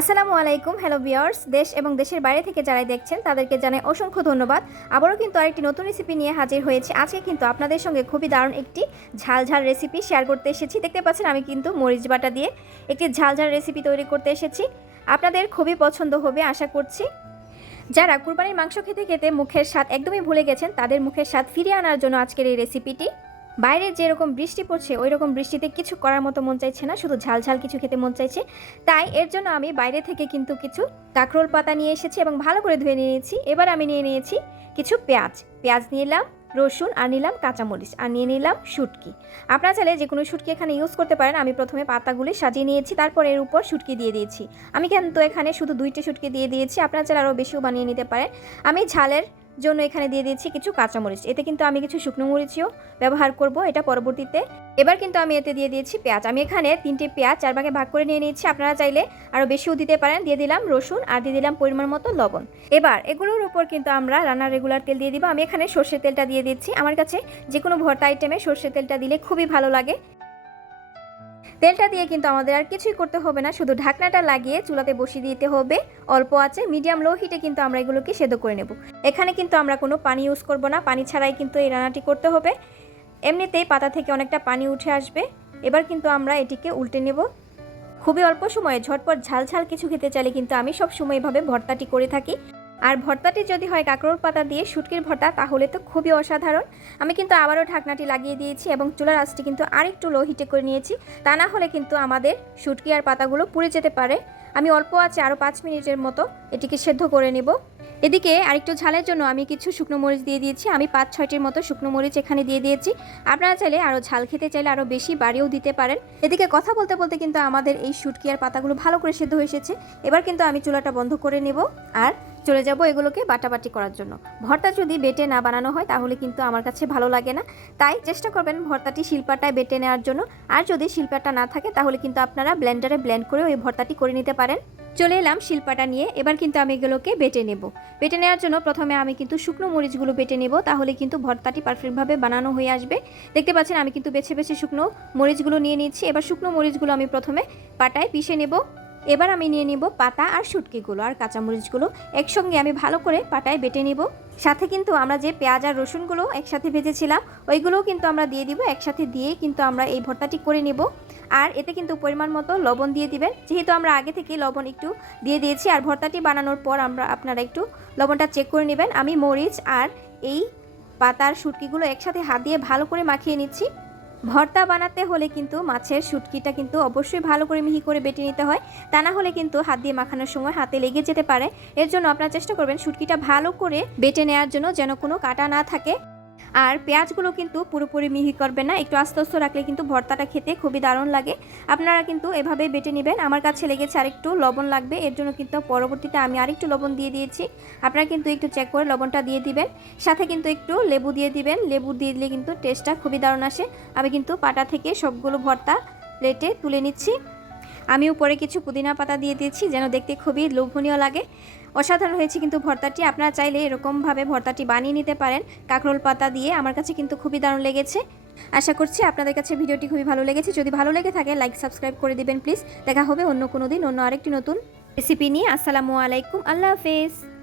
আসসালামু আলাইকুম হ্যালো বিয়ার্স দেশ এবং দেশের বাইরে থেকে যারাই দেখছেন, তাদেরকে জানাই অসংখ্য ধন্যবাদ। আবারও কিন্তু আরেকটি নতুন রেসিপি নিয়ে হাজির হয়েছে। আজকে কিন্তু আপনাদের সঙ্গে খুবই দারুণ একটি ঝাল ঝাল রেসিপি শেয়ার করতে এসেছি। দেখতে পাচ্ছেন আমি কিন্তু মরিচ বাটা দিয়ে একটি ঝাল ঝাল রেসিপি তৈরি করতে এসেছি। আপনাদের খুবই পছন্দ হবে, আশা করছি। যারা কুরবানির মাংস খেতে খেতে মুখের স্বাদ একদমই ভুলে গেছেন, তাদের মুখের স্বাদ ফিরিয়ে আনার জন্য আজকের এই রেসিপিটি বাইরে যেরকম বৃষ্টি পড়ছে ওই রকম বৃষ্টিতে কিছু করার মতো মন চাইছে না, শুধু ঝাল ঝাল কিছু খেতে মন চাইছে। তাই এর জন্য আমি বাইরে থেকে কিন্তু কিছু কাঁকরোল পাতা নিয়ে এসেছি এবং ভালো করে ধুয়ে নিয়েছি। এবার আমি নিয়ে নিয়েছি কিছু পেঁয়াজ। পেঁয়াজ নিলাম, রসুন আর নিলাম কাঁচামরিচ। আর নিয়ে নিলাম শুটকি। আপনারা চাইলে যে কোনো শুটকি এখানে ইউজ করতে পারেন। আমি প্রথমে পাতাগুলি সাজিয়ে নিয়েছি, তারপর এর উপর শুটকি দিয়ে দিয়েছি। আমি কিন্তু এখানে শুধু দুইটি শুটকি দিয়ে দিয়েছি। আপনারা চাইলে আরও বেশিও বানিয়ে নিতে পারেন। আমি ঝালের জন্য এখানে দিয়ে দিয়েছি কিছু কাঁচামরিচ। এতে কিন্তু আমি কিছু শুকনো মরিচও ব্যবহার করব এটা পরবর্তীতে। এবার কিন্তু আমি এতে দিয়ে দিয়েছি পেঁয়াজ। আমি এখানে তিনটে পেঁয়াজ চার ভাগে ভাগ করে নিয়ে নিয়েছি। আপনারা চাইলে আরও বেশিও দিতে পারেন। দিয়ে দিলাম রসুন আর দিয়ে দিলাম পরিমাণ মতো লবণ। এবার এগুলোর উপর কিন্তু আমরা রান্নার রেগুলার তেল দিয়ে দিব। আমি এখানে সর্ষের তেলটা দিয়ে দিচ্ছি। আমার কাছে যে কোনো ভর্তা আইটেমে সর্ষের তেলটা দিলে খুবই ভালো লাগে। তেলটা দিয়ে কিন্তু আমাদের আর কিছুই করতে হবে না, শুধু ঢাকনাটা লাগিয়ে চুলাতে বসিয়ে দিতে হবে। অল্প আছে মিডিয়াম লো হিটে কিন্তু আমরা এগুলোকে সেদ্ধ করে নেব। এখানে কিন্তু আমরা কোনো পানি ইউজ করব না, পানি ছাড়াই কিন্তু এই রান্নাটি করতে হবে। এমনিতেই পাতা থেকে অনেকটা পানি উঠে আসবে। এবার কিন্তু আমরা এটিকে উল্টে নেব। খুবই অল্প সময়ে ঝটপট ঝাল ঝাল কিছু খেতে চাইলে কিন্তু আমি সব সময় এভাবে ভর্তাটি করে থাকি। আর ভর্তাটি যদি হয় কাঁকরোল পাতা দিয়ে শুটকির ভর্তা, তাহলে তো খুবই অসাধারণ। আমি কিন্তু আবারও ঢাকনাটি লাগিয়ে দিয়েছি এবং চুলার আঁচটি কিন্তু আরেকটু লো হিটে করে নিয়েছি। তা না হলে কিন্তু আমাদের শুটকি আর পাতাগুলো পুড়ে যেতে পারে। আমি অল্প আছে আরও পাঁচ মিনিটের মতো এটিকে সেদ্ধ করে নেব। এদিকে আরেকটু ঝালের জন্য আমি কিছু শুকনো মরিচ দিয়ে দিয়েছি। আমি পাঁচ ছয়টির মতো শুকনো মরিচ এখানে দিয়ে দিয়েছি। আপনারা চাইলে আরও ঝাল খেতে চাইলে আরও বেশি বাড়িয়েও দিতে পারেন। এদিকে কথা বলতে বলতে কিন্তু আমাদের এই শুটকি আর পাতাগুলো ভালো করে সেদ্ধ হয়ে এসেছে। এবার কিন্তু আমি চুলাটা বন্ধ করে নেব। আর চলে যাব এগুলোকে বাটাবাটি করার জন্য। ভর্তা যদি বেটে না বানানো হয়, তাহলে কিন্তু আমার কাছে ভালো লাগে না। তাই চেষ্টা করবেন ভর্তাটি শিল্পাটায় বেটে নেওয়ার জন্য। আর যদি শিল্পাটা না থাকে, তাহলে কিন্তু আপনারা ব্লেন্ডারে ব্লেন্ড করে ওই ভর্তাটি করে নিতে পারেন। চলে এলাম শিল্পাটা নিয়ে। এবার কিন্তু আমি এগুলোকে বেটে নেব। বেটে নেওয়ার জন্য প্রথমে আমি কিন্তু শুকনো মরিচগুলো বেটে নেব। তাহলে কিন্তু ভর্তাটি পারফেক্টভাবে বানানো হয়ে আসবে। দেখতে পাচ্ছেন আমি কিন্তু বেছে বেছে শুকনো মরিচগুলো নিয়ে নিচ্ছি এবার শুকনো মরিচগুলো আমি প্রথমে পাটায় পিষে নেব। এবার আমি নিয়ে নিব পাতা আর শুটকিগুলো আর কাঁচামরিচগুলো। একসঙ্গে আমি ভালো করে পাটায় বেটে নিব। সাথে কিন্তু আমরা যে পেঁয়াজ আর রসুনগুলো একসাথে ভেজেছিলাম, ওইগুলোও কিন্তু আমরা দিয়ে দিব। একসাথে দিয়ে কিন্তু আমরা এই ভর্তাটি করে নিব। আর এতে কিন্তু পরিমাণ মতো লবণ দিয়ে দিবেন। যেহেতু আমরা আগে থেকে লবণ একটু দিয়ে দিয়েছি আর ভর্তাটি বানানোর পর আমরা আপনারা একটু লবণটা চেক করে নেবেন। আমি মরিচ আর এই পাতার শুটকিগুলো একসাথে হাত দিয়ে ভালো করে মাখিয়ে নিচ্ছি। ভর্তা বানাতে হলে কিন্তু মাছের শুটকিটা কিন্তু অবশ্যই ভালো করে মিহি করে বেটে নিতে হয়। তা না হলে কিন্তু হাত দিয়ে মাখানোর সময় হাতে লেগে যেতে পারে। এর জন্য আপনারা চেষ্টা করবেন শুটকিটা ভালো করে বেটে নেওয়ার জন্য যেন কোনো কাটা না থাকে। আর পেঁয়াজগুলো কিন্তু পুরোপুরি মিহি করবেন না, একটু আস্তে আস্তে রাখলে কিন্তু ভর্তাটা খেতে খুবই দারুণ লাগে। আপনারা কিন্তু এভাবে বেটে নেবেন। আমার কাছে লেগেছে আরেকটু লবণ লাগবে, এর জন্য কিন্তু পরবর্তীতে আমি আরেকটু লবণ দিয়ে দিয়েছি। আপনারা কিন্তু একটু চেক করে লবণটা দিয়ে দিবেন। সাথে কিন্তু একটু লেবু দিয়ে দিবেন। লেবু দিয়ে দিলে কিন্তু টেস্টটা খুবই দারুণ আসে। আমি কিন্তু পাটা থেকে সবগুলো ভর্তা প্লেটে তুলে নিচ্ছি। আমি উপরে কিছু পুদিনা পাতা দিয়ে দিয়েছি, যেন দেখতে খুবই লোভনীয় লাগে। অসাধারণ হয়েছে কিন্তু ভর্তাটি। আপনারা চাইলে এরকমভাবে ভর্তাটি বানিয়ে নিতে পারেন। কাঁকরোল পাতা দিয়ে আমার কাছে কিন্তু খুবই দারুণ লেগেছে। আশা করছি আপনাদের কাছে ভিডিওটি খুবই ভালো লেগেছে। যদি ভালো লেগে থাকে, লাইক, সাবস্ক্রাইব করে দিবেন, প্লিজ। দেখা হবে অন্য কোনো দিন অন্য আরেকটি নতুন রেসিপি নিয়ে। আসসালামু আলাইকুম। আল্লাহ হাফেজ।